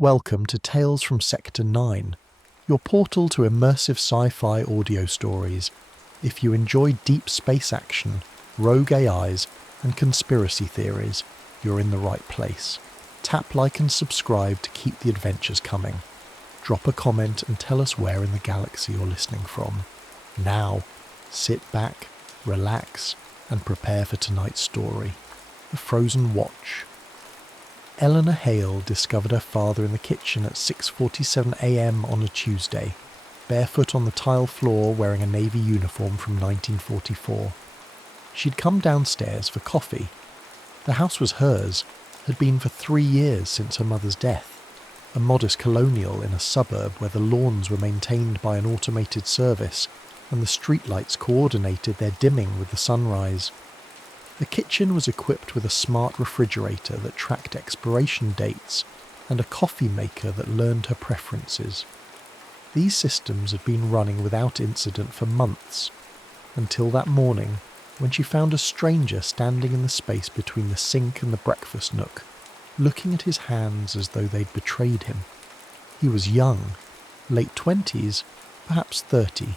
Welcome to Tales from Sector 9, your portal to immersive sci-fi audio stories. If you enjoy deep space action, rogue AIs, and conspiracy theories, you're in the right place. Tap like and subscribe to keep the adventures coming. Drop a comment and tell us where in the galaxy you're listening from. Now, sit back, relax, and prepare for tonight's story. The Frozen Watch. Eleanor Hale discovered her father in the kitchen at 6:47 a.m. on a Tuesday, barefoot on the tile floor wearing a navy uniform from 1944. She'd come downstairs for coffee. The house was hers, had been for 3 years since her mother's death, a modest colonial in a suburb where the lawns were maintained by an automated service and the streetlights coordinated their dimming with the sunrise. The kitchen was equipped with a smart refrigerator that tracked expiration dates and a coffee maker that learned her preferences. These systems had been running without incident for months, until that morning when she found a stranger standing in the space between the sink and the breakfast nook, looking at his hands as though they'd betrayed him. He was young, late 20s, perhaps 30.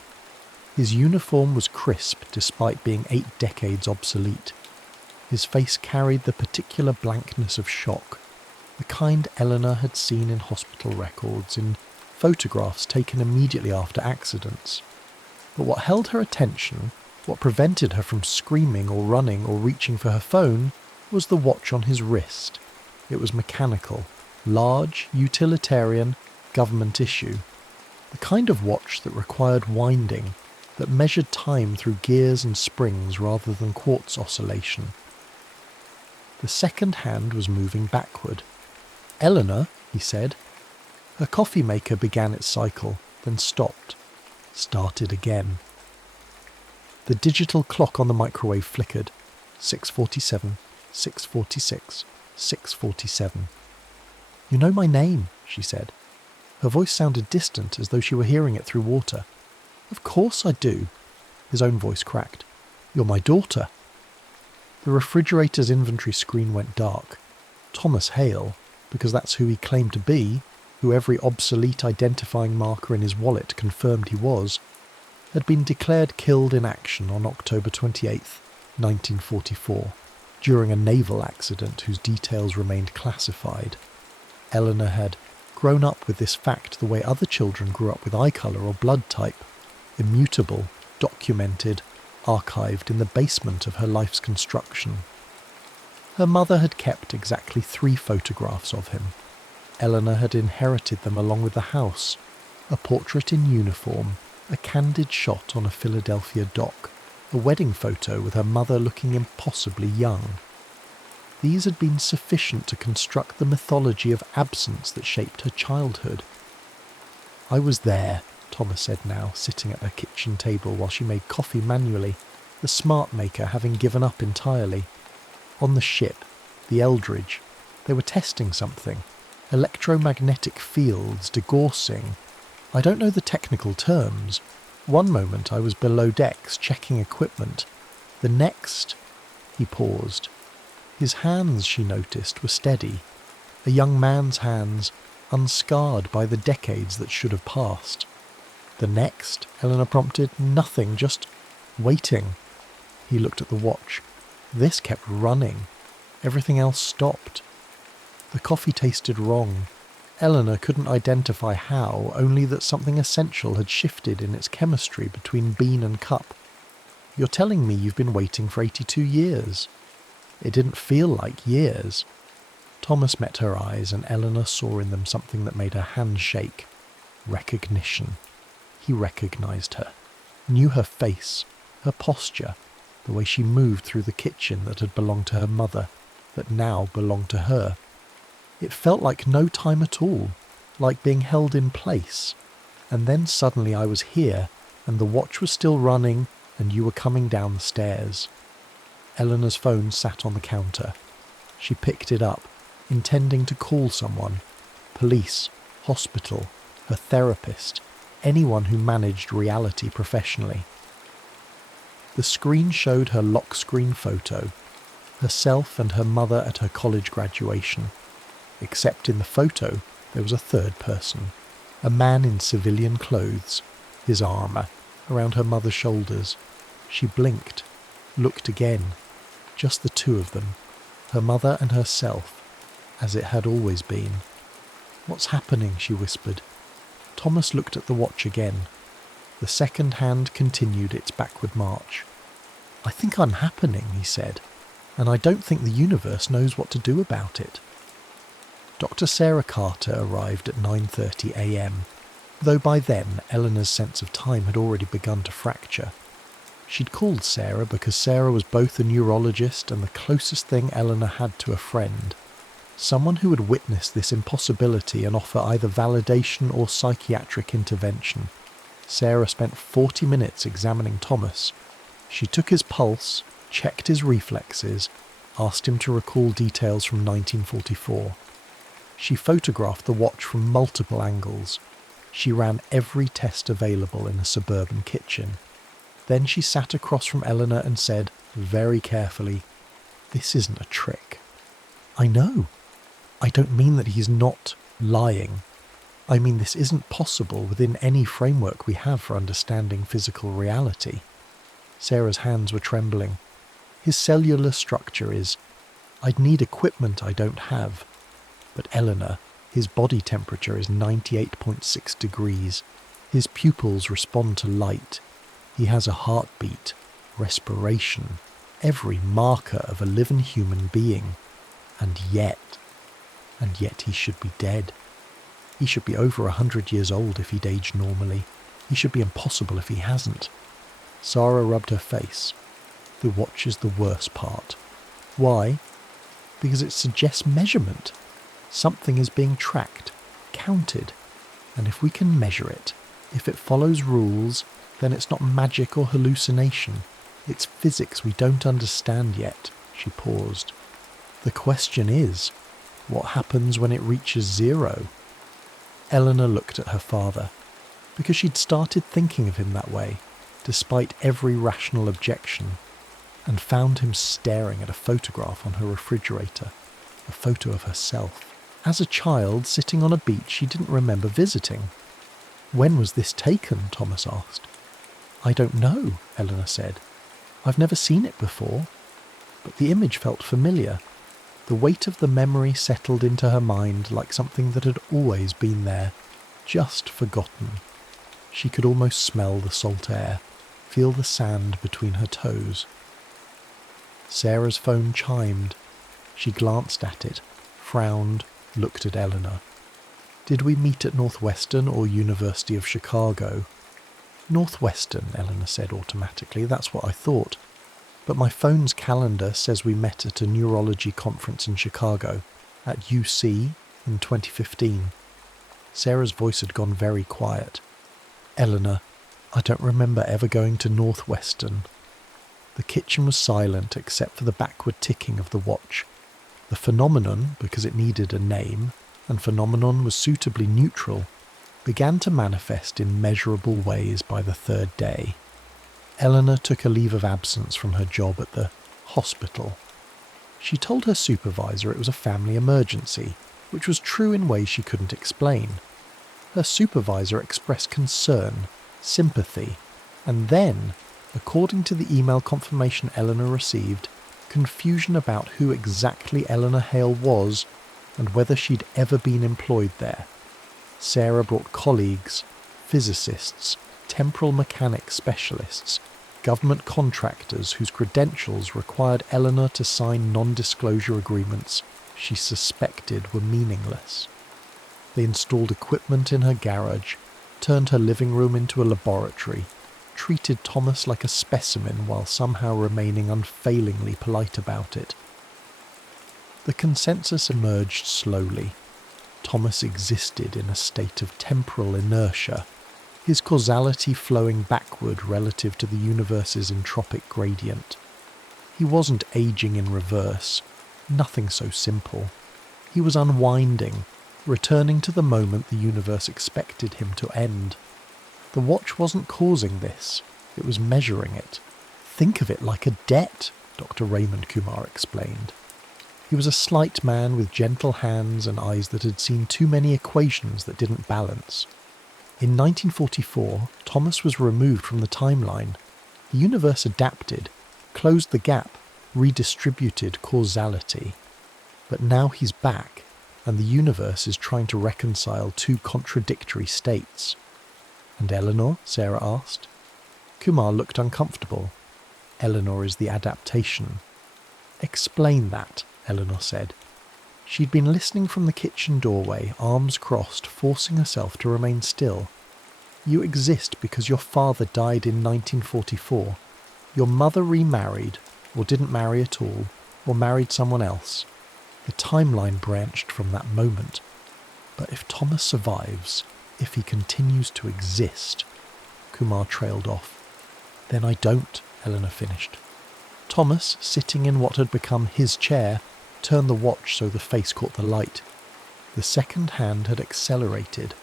His uniform was crisp despite being 8 decades obsolete. His face carried the particular blankness of shock, the kind Eleanor had seen in hospital records, in photographs taken immediately after accidents. But what held her attention, what prevented her from screaming or running or reaching for her phone, was the watch on his wrist. It was mechanical, large, utilitarian, government issue. The kind of watch that required winding, that measured time through gears and springs rather than quartz oscillation. The second hand was moving backward. "Eleanor," he said. Her coffee maker began its cycle, then stopped. Started again. The digital clock on the microwave flickered. 6:47, 6:46, 6:47. "You know my name," she said. Her voice sounded distant, as though she were hearing it through water. "Of course I do." His own voice cracked. "You're my daughter." The refrigerator's inventory screen went dark. Thomas Hale, because that's who he claimed to be, who every obsolete identifying marker in his wallet confirmed he was, had been declared killed in action on October 28th, 1944, during a naval accident whose details remained classified. Eleanor had grown up with this fact the way other children grew up with eye colour or blood type, immutable, documented, archived in the basement of her life's construction. Her mother had kept exactly 3 photographs of him. Eleanor had inherited them along with the house, a portrait in uniform, a candid shot on a Philadelphia dock, a wedding photo with her mother looking impossibly young. These had been sufficient to construct the mythology of absence that shaped her childhood. "I was there," Thomas said now, sitting at her kitchen table while she made coffee manually, the smart maker having given up entirely. "On the ship, the Eldridge, they were testing something. Electromagnetic fields, degaussing. I don't know the technical terms. One moment I was below decks checking equipment. The next..." He paused. His hands, she noticed, were steady. A young man's hands, unscarred by the decades that should have passed. "The next," Eleanor prompted. "Nothing, just waiting." He looked at the watch. This kept running. Everything else stopped. The coffee tasted wrong. Eleanor couldn't identify how, only that something essential had shifted in its chemistry between bean and cup. "You're telling me you've been waiting for 82 years. It didn't feel like years." Thomas met her eyes, and Eleanor saw in them something that made her hand shake. Recognition. He recognized her, knew her face, her posture, the way she moved through the kitchen that had belonged to her mother, that now belonged to her. It felt like no time at all, like being held in place. And then suddenly I was here, and the watch was still running, and you were coming down the stairs. Eleanor's phone sat on the counter. She picked it up, intending to call someone. Police, hospital, her therapist, anyone who managed reality professionally. The screen showed her lock screen photo, herself and her mother at her college graduation. Except in the photo, there was a third person, a man in civilian clothes, his arm around her mother's shoulders. She blinked, looked again, just the two of them, her mother and herself, as it had always been. "What's happening?" she whispered. Thomas looked at the watch again. The second hand continued its backward march. "I think I'm happening," he said, "and I don't think the universe knows what to do about it." Dr. Sarah Carter arrived at 9:30 a.m, though by then Eleanor's sense of time had already begun to fracture. She'd called Sarah because Sarah was both a neurologist and the closest thing Eleanor had to a friend, someone who would witness this impossibility and offer either validation or psychiatric intervention. Sarah spent 40 minutes examining Thomas. She took his pulse, checked his reflexes, asked him to recall details from 1944. She photographed the watch from multiple angles. She ran every test available in a suburban kitchen. Then she sat across from Eleanor and said, very carefully, "This isn't a trick." "I know. I don't mean that he's not lying. I mean this isn't possible within any framework we have for understanding physical reality." Sarah's hands were trembling. "His cellular structure is... I'd need equipment I don't have. But Eleanor, his body temperature is 98.6 degrees. His pupils respond to light. He has a heartbeat, respiration, every marker of a living human being. And yet he should be dead. He should be over 100 years old if he'd aged normally. He should be impossible if he hasn't." Sarah rubbed her face. "The watch is the worst part." "Why?" "Because it suggests measurement. Something is being tracked, counted. And if we can measure it, if it follows rules, then it's not magic or hallucination. It's physics we don't understand yet." She paused. "The question is, what happens when it reaches zero?" Eleanor looked at her father, because she'd started thinking of him that way, despite every rational objection, and found him staring at a photograph on her refrigerator, a photo of herself, as a child sitting on a beach she didn't remember visiting. "When was this taken?" Thomas asked. "I don't know," Eleanor said. "I've never seen it before." But the image felt familiar. The weight of the memory settled into her mind like something that had always been there, just forgotten. She could almost smell the salt air, feel the sand between her toes. Sarah's phone chimed. She glanced at it, frowned, looked at Eleanor. "Did we meet at Northwestern or University of Chicago?" "Northwestern," Eleanor said automatically. "That's what I thought. But my phone's calendar says we met at a neurology conference in Chicago, at UC, in 2015. Sarah's voice had gone very quiet. "Eleanor, I don't remember ever going to Northwestern." The kitchen was silent except for the backward ticking of the watch. The phenomenon, because it needed a name, and phenomenon was suitably neutral, began to manifest in measurable ways by the third day. Eleanor took a leave of absence from her job at the hospital. She told her supervisor it was a family emergency, which was true in ways she couldn't explain. Her supervisor expressed concern, sympathy, and then, according to the email confirmation Eleanor received, confusion about who exactly Eleanor Hale was and whether she'd ever been employed there. Sarah brought colleagues, physicists, temporal mechanics specialists, government contractors whose credentials required Eleanor to sign non-disclosure agreements she suspected were meaningless. They installed equipment in her garage, turned her living room into a laboratory, treated Thomas like a specimen while somehow remaining unfailingly polite about it. The consensus emerged slowly. Thomas existed in a state of temporal inertia, his causality flowing backward relative to the universe's entropic gradient. He wasn't aging in reverse, nothing so simple. He was unwinding, returning to the moment the universe expected him to end. The watch wasn't causing this, it was measuring it. "Think of it like a debt," Dr. Raymond Kumar explained. He was a slight man with gentle hands and eyes that had seen too many equations that didn't balance. In 1944, Thomas was removed from the timeline. The universe adapted, closed the gap, redistributed causality. But now he's back, and the universe is trying to reconcile two contradictory states. "And Eleanor?" Sarah asked. Kumar looked uncomfortable. "Eleanor is the adaptation." "Explain that," Eleanor said. She'd been listening from the kitchen doorway, arms crossed, forcing herself to remain still. "You exist because your father died in 1944. Your mother remarried, or didn't marry at all, or married someone else. The timeline branched from that moment. But if Thomas survives, if he continues to exist..." Kumar trailed off. "Then I don't," Eleanor finished. Thomas, sitting in what had become his chair, turned the watch so the face caught the light. The second hand had accelerated.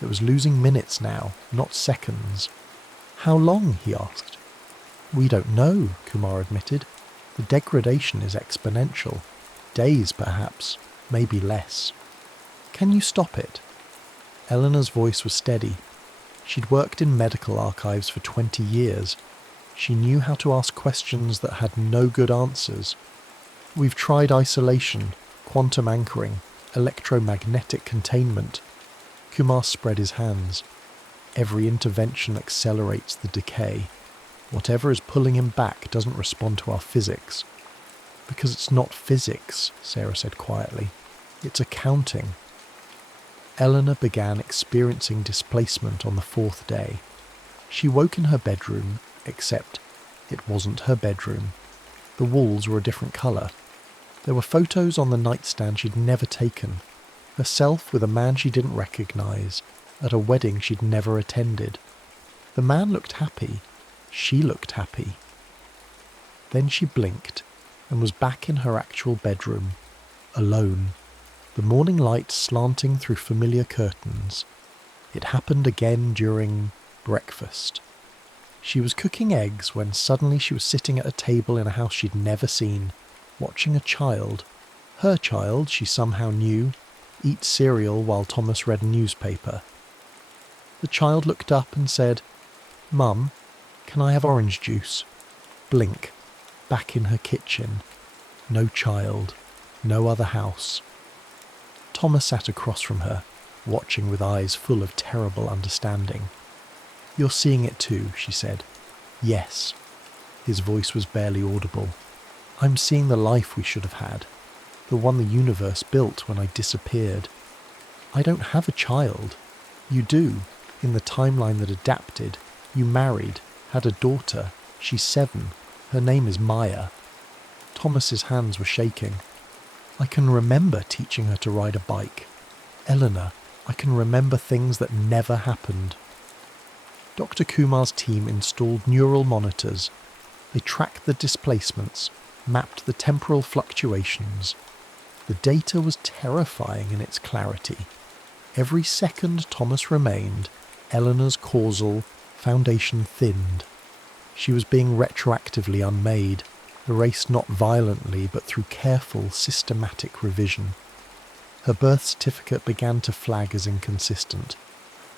It was losing minutes now, not seconds. "How long?" he asked. "We don't know," Kumar admitted. "The degradation is exponential. Days, perhaps, maybe less." "Can you stop it?" Eleanor's voice was steady. She'd worked in medical archives for 20 years. She knew how to ask questions that had no good answers. "We've tried isolation, quantum anchoring, electromagnetic containment." Kumar spread his hands. "Every intervention accelerates the decay. Whatever is pulling him back doesn't respond to our physics." "Because it's not physics," Sarah said quietly. "It's accounting." Eleanor began experiencing displacement on the 4th day. She woke in her bedroom, except it wasn't her bedroom. The walls were a different colour. There were photos on the nightstand she'd never taken. Herself with a man she didn't recognise, at a wedding she'd never attended. The man looked happy. She looked happy. Then she blinked and was back in her actual bedroom, alone, the morning light slanting through familiar curtains. It happened again during breakfast. She was cooking eggs when suddenly she was sitting at a table in a house she'd never seen, watching a child, her child she somehow knew, eat cereal while Thomas read a newspaper. The child looked up and said, "Mum, can I have orange juice?" Blink. Back in her kitchen. No child. No other house. Thomas sat across from her, watching with eyes full of terrible understanding. "You're seeing it too," she said. "Yes." His voice was barely audible. "I'm seeing the life we should have had. The one the universe built when I disappeared. I don't have a child. You do. In the timeline that adapted, you married, had a daughter. She's 7. Her name is Maya." Thomas's hands were shaking. "I can remember teaching her to ride a bike. Eleanor, I can remember things that never happened." Dr. Kumar's team installed neural monitors. They tracked the displacements, mapped the temporal fluctuations. The data was terrifying in its clarity. Every second Thomas remained, Eleanor's causal foundation thinned. She was being retroactively unmade, erased not violently but through careful, systematic revision. Her birth certificate began to flag as inconsistent.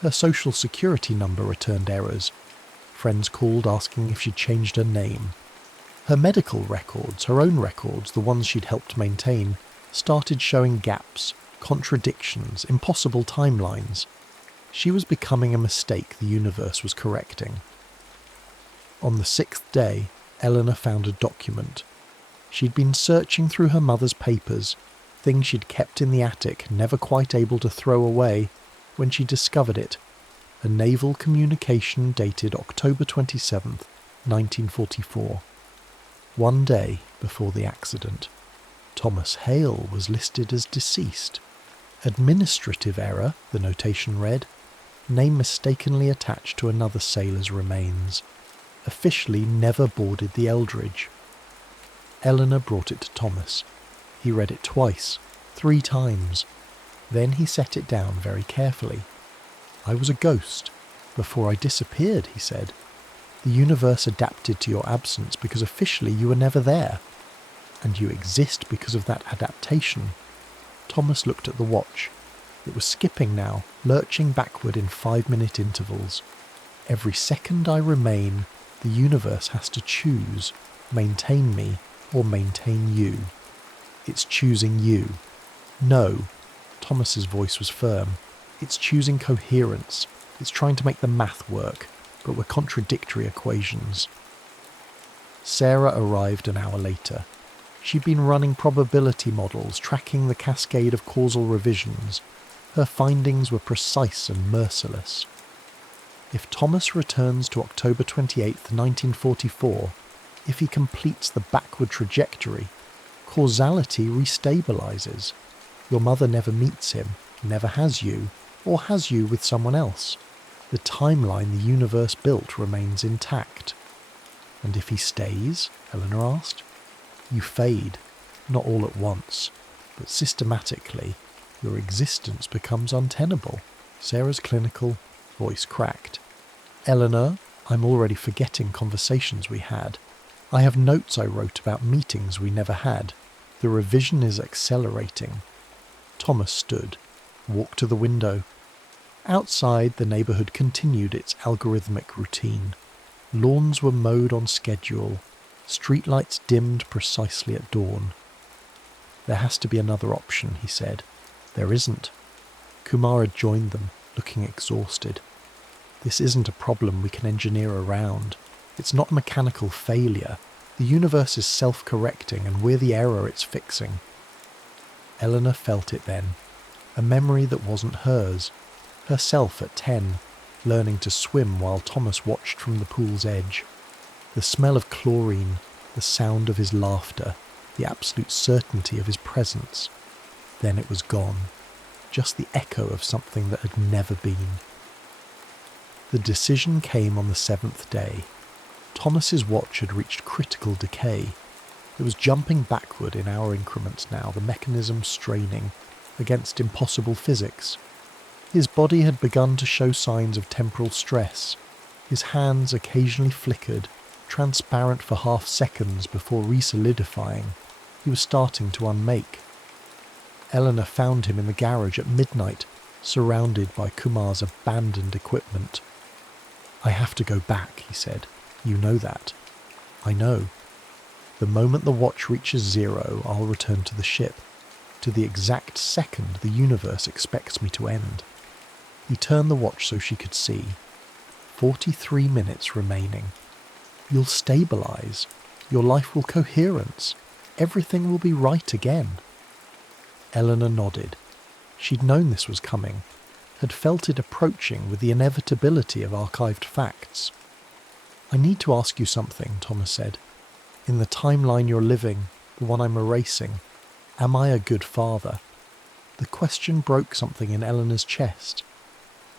Her social security number returned errors. Friends called asking if she'd changed her name. Her medical records, her own records, the ones she'd helped maintain, started showing gaps, contradictions, impossible timelines. She was becoming a mistake the universe was correcting. On the 6th day, Eleanor found a document. She'd been searching through her mother's papers, things she'd kept in the attic, never quite able to throw away, when she discovered it. A naval communication dated October 27th, 1944. One day before the accident. Thomas Hale was listed as deceased. Administrative error, the notation read. Name mistakenly attached to another sailor's remains. Officially never boarded the Eldridge. Eleanor brought it to Thomas. He read it twice, 3 times. Then he set it down very carefully. "I was a ghost. Before I disappeared," he said. "The universe adapted to your absence because officially you were never there. And you exist because of that adaptation. Thomas looked at the watch. It was skipping now, lurching backward in 5-minute intervals. Every second I remain, the universe has to choose, maintain me or maintain you. It's choosing you. No, Thomas's voice was firm. It's choosing coherence. It's trying to make the math work, but we're contradictory equations. Sarah arrived an hour later. She'd been running probability models, tracking the cascade of causal revisions. Her findings were precise and merciless. If Thomas returns to October 28th, 1944, if he completes the backward trajectory, causality restabilizes. Your mother never meets him, never has you, or has you with someone else. The timeline the universe built remains intact. And if he stays, Eleanor asked, you fade, not all at once, but systematically. Your existence becomes untenable. Sarah's clinical voice cracked. Eleanor, I'm already forgetting conversations we had. I have notes I wrote about meetings we never had. The revision is accelerating. Thomas stood, walked to the window. Outside, the neighbourhood continued its algorithmic routine. Lawns were mowed on schedule. Streetlights dimmed precisely at dawn. There has to be another option, he said. There isn't. Kumar had joined them, looking exhausted. This isn't a problem we can engineer around. It's not mechanical failure. The universe is self-correcting and we're the error it's fixing. Eleanor felt it then. A memory that wasn't hers. Herself at 10, learning to swim while Thomas watched from the pool's edge. The smell of chlorine, the sound of his laughter, the absolute certainty of his presence. Then it was gone. Just the echo of something that had never been. The decision came on the 7th day. Thomas's watch had reached critical decay. It was jumping backward in hour increments now, the mechanism straining against impossible physics. His body had begun to show signs of temporal stress. His hands occasionally flickered, transparent for half seconds before re-solidifying. He was starting to unmake. Eleanor found him in the garage at midnight, surrounded by Kumar's abandoned equipment. I have to go back, he said. You know that. I know. The moment the watch reaches 0, I'll return to the ship. To the exact second the universe expects me to end. He turned the watch so she could see. 43 minutes remaining. You'll stabilise. Your life will coherence. Everything will be right again. Eleanor nodded. She'd known this was coming, had felt it approaching with the inevitability of archived facts. I need to ask you something, Thomas said. In the timeline you're living, the one I'm erasing, am I a good father? The question broke something in Eleanor's chest.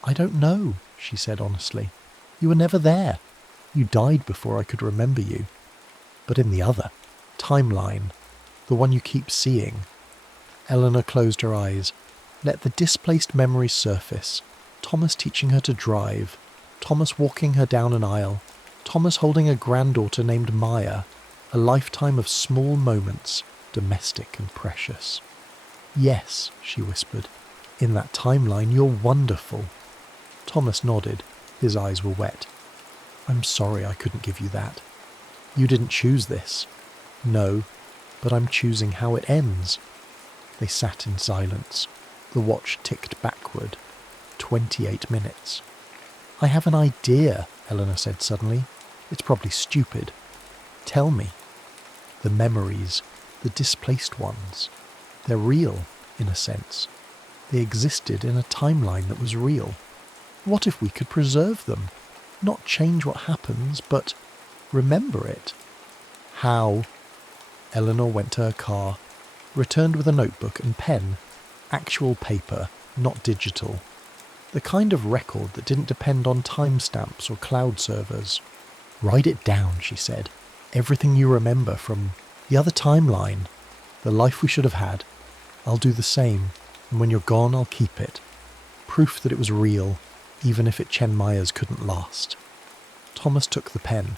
I don't know, she said honestly. You were never there. You died before I could remember you. But in the other timeline, the one you keep seeing. Eleanor closed her eyes. Let the displaced memories surface. Thomas teaching her to drive. Thomas walking her down an aisle. Thomas holding a granddaughter named Maya. A lifetime of small moments, domestic and precious. Yes, she whispered. In that timeline, you're wonderful. Thomas nodded. His eyes were wet. I'm sorry I couldn't give you that. You didn't choose this. No, but I'm choosing how it ends. They sat in silence. The watch ticked backward. 28 minutes. I have an idea, Eleanor said suddenly. It's probably stupid. Tell me. The memories, the displaced ones. They're real, in a sense. They existed in a timeline that was real. What if we could preserve them? Not change what happens, but remember it. How? Eleanor went to her car, returned with a notebook and pen. Actual paper, not digital. The kind of record that didn't depend on timestamps or cloud servers. Write it down, she said. Everything you remember from the other timeline. The life we should have had. I'll do the same, and when you're gone, I'll keep it. Proof that it was real, even if it Chen Myers couldn't last. Thomas took the pen.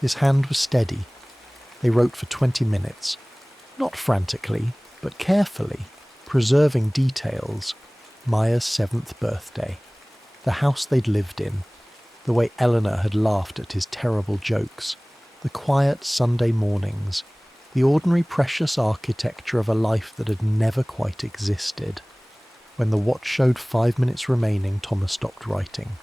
His hand was steady. They wrote for 20 minutes. Not frantically, but carefully, preserving details. Maya's 7th birthday, the house they'd lived in, the way Eleanor had laughed at his terrible jokes, the quiet Sunday mornings, the ordinary precious architecture of a life that had never quite existed. When the watch showed 5 minutes remaining, Thomas stopped writing.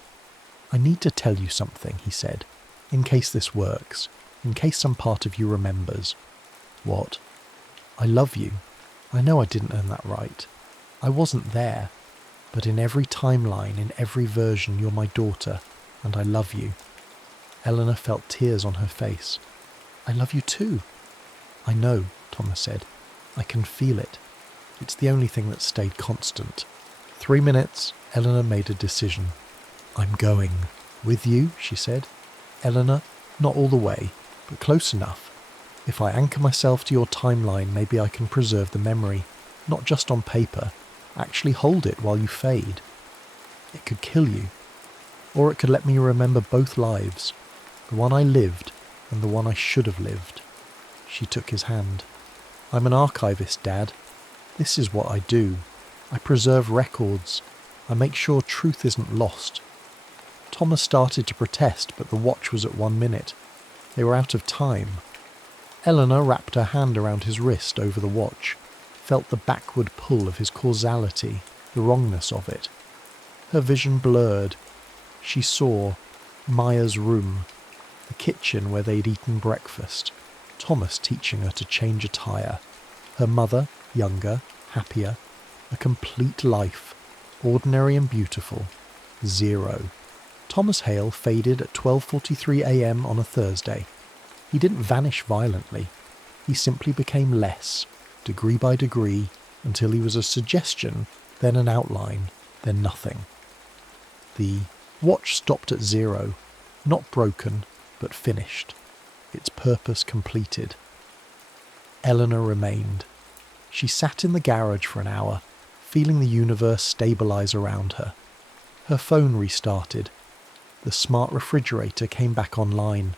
"I need to tell you something," he said, "in case this works, in case some part of you remembers." "What?" "I love you. I know I didn't earn that right. I wasn't there. But in every timeline, in every version, you're my daughter, and I love you." Eleanor felt tears on her face. "I love you too." "I know," Thomas said. "I can feel it. It's the only thing that stayed constant." 3 minutes, Eleanor made a decision. "I'm going." "With you," she said. "Eleanor, not all the way, but close enough. If I anchor myself to your timeline, maybe I can preserve the memory, not just on paper, actually hold it while you fade. It could kill you, or it could let me remember both lives, the one I lived and the one I should have lived." She took his hand. "I'm an archivist, Dad. This is what I do. I preserve records. I make sure truth isn't lost." Thomas started to protest, but the watch was at 1 minute. They were out of time. Eleanor wrapped her hand around his wrist over the watch, felt the backward pull of his causality, the wrongness of it. Her vision blurred. She saw Maya's room, the kitchen where they'd eaten breakfast, Thomas teaching her to change a tyre, her mother, younger, happier, a complete life, ordinary and beautiful, 0. Thomas Hale faded at 12:43 a.m. on a Thursday. He didn't vanish violently. He simply became less, degree by degree, until he was a suggestion, then an outline, then nothing. The watch stopped at 0, not broken, but finished, its purpose completed. Eleanor remained. She sat in the garage for an hour, feeling the universe stabilise around her. Her phone restarted. The smart refrigerator came back online.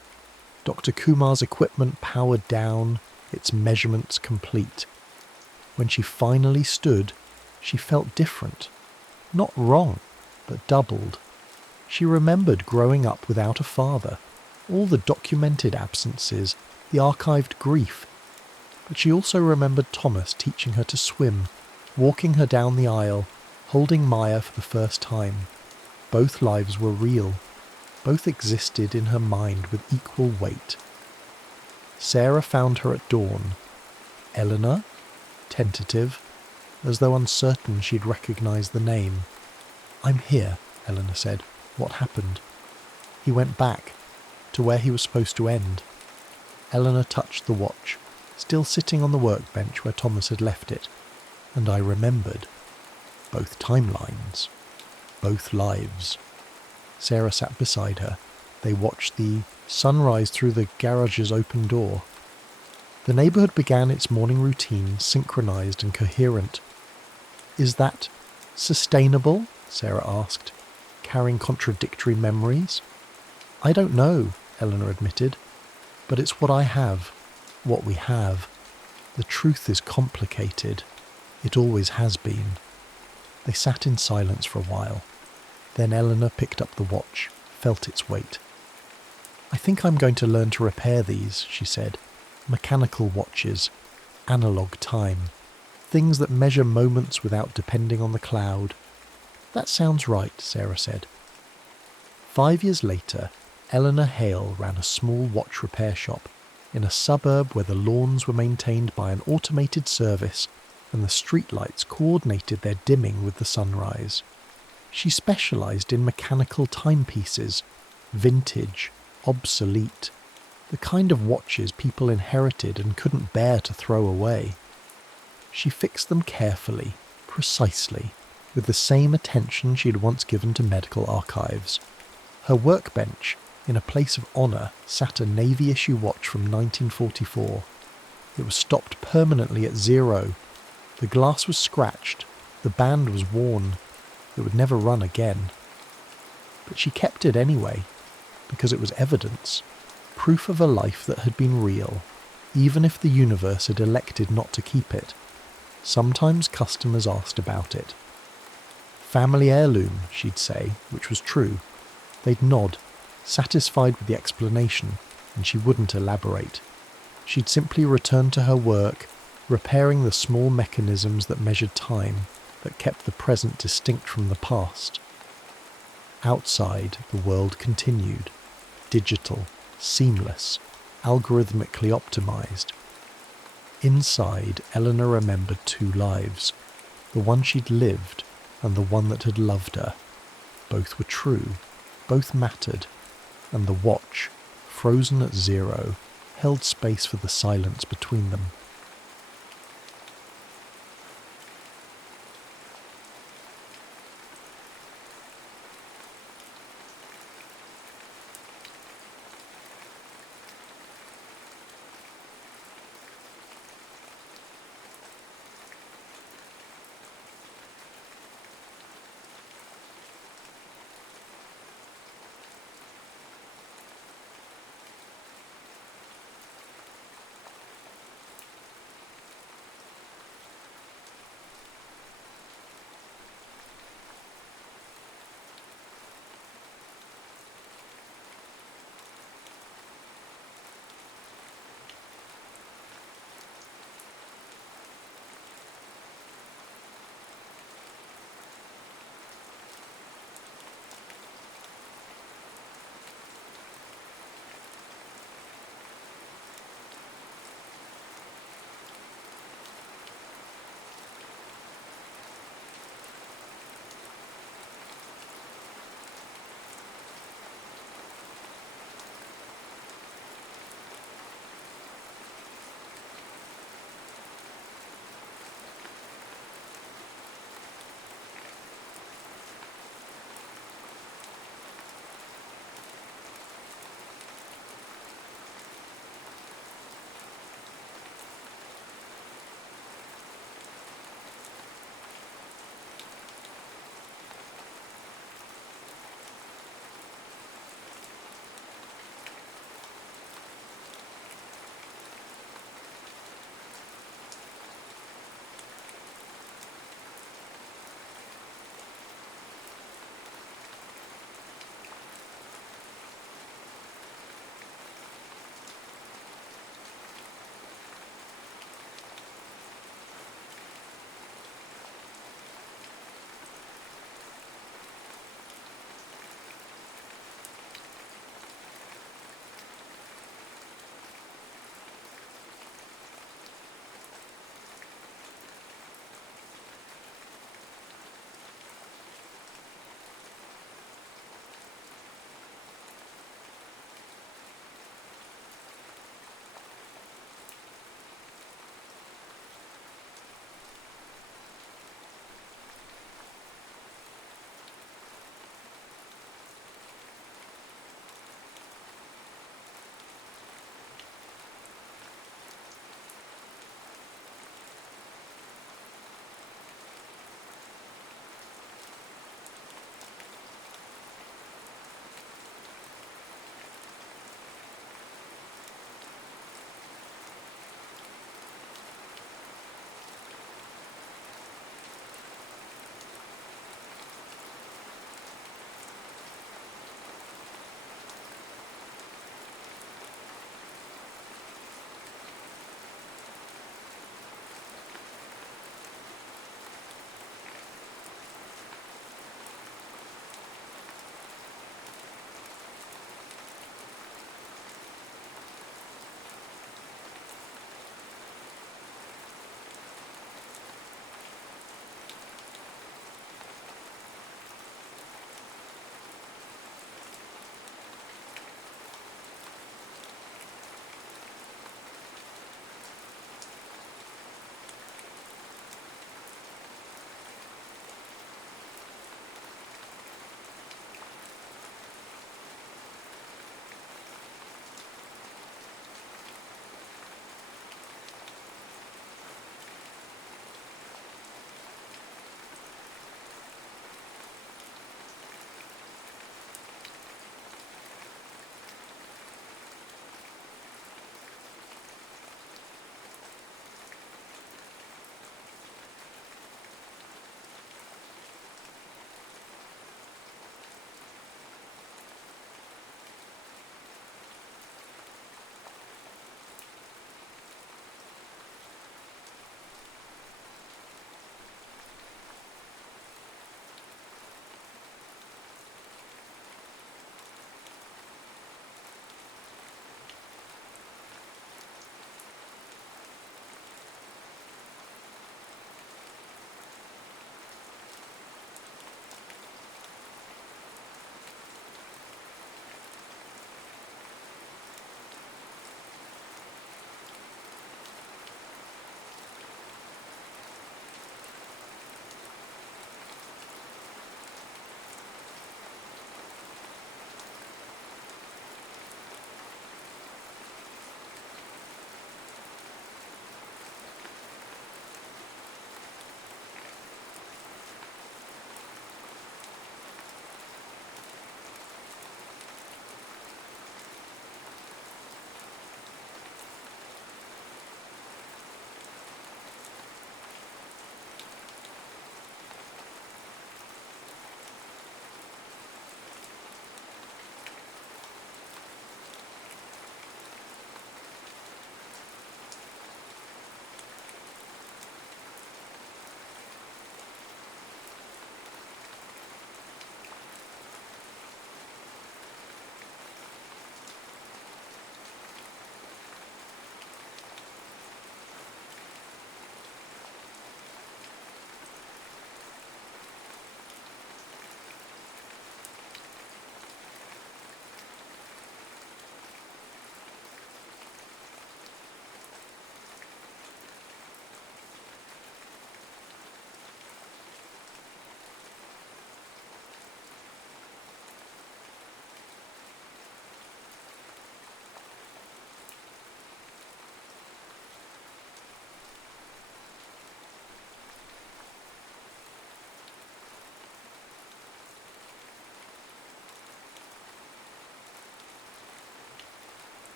Dr. Kumar's equipment powered down, its measurements complete. When she finally stood, she felt different. Not wrong, but doubled. She remembered growing up without a father, all the documented absences, the archived grief. But she also remembered Thomas teaching her to swim, walking her down the aisle, holding Maya for the first time. Both lives were real. Both existed in her mind with equal weight. Sarah found her at dawn. Eleanor? Tentative, as though uncertain she'd recognise the name. "I'm here," Eleanor said. "What happened?" "He went back, to where he was supposed to end." Eleanor touched the watch, still sitting on the workbench where Thomas had left it. "And I remembered. Both timelines. Both lives." Sarah sat beside her. They watched the sunrise through the garage's open door. The neighbourhood began its morning routine, synchronised and coherent. "Is that sustainable?" Sarah asked, carrying contradictory memories. "I don't know," Eleanor admitted, "but it's what I have, what we have. The truth is complicated. It always has been." They sat in silence for a while. Then Eleanor picked up the watch, felt its weight. "I think I'm going to learn to repair these," she said. "Mechanical watches, analogue time, things that measure moments without depending on the cloud." "That sounds right," Sarah said. 5 years later, Eleanor Hale ran a small watch repair shop in a suburb where the lawns were maintained by an automated service and the streetlights coordinated their dimming with the sunrise. She specialised in mechanical timepieces, vintage, obsolete, the kind of watches people inherited and couldn't bear to throw away. She fixed them carefully, precisely, with the same attention she had once given to medical archives. Her workbench, in a place of honour, sat a Navy-issue watch from 1944. It was stopped permanently at 0. The glass was scratched, the band was worn. It would never run again. But she kept it anyway, because it was evidence, proof of a life that had been real. even if the universe had elected not to keep it. Sometimes customers asked about it. "Family heirloom," she'd say, which was true. They'd nod, satisfied with the explanation, and she wouldn't elaborate. She'd simply return to her work, repairing the small mechanisms that measured time, that kept the present distinct from the past. Outside, the world continued, digital, seamless, algorithmically optimized. Inside, Eleanor remembered two lives, the one she'd lived and the one that had loved her. Both were true, both mattered, and the watch, frozen at zero, held space for the silence between them.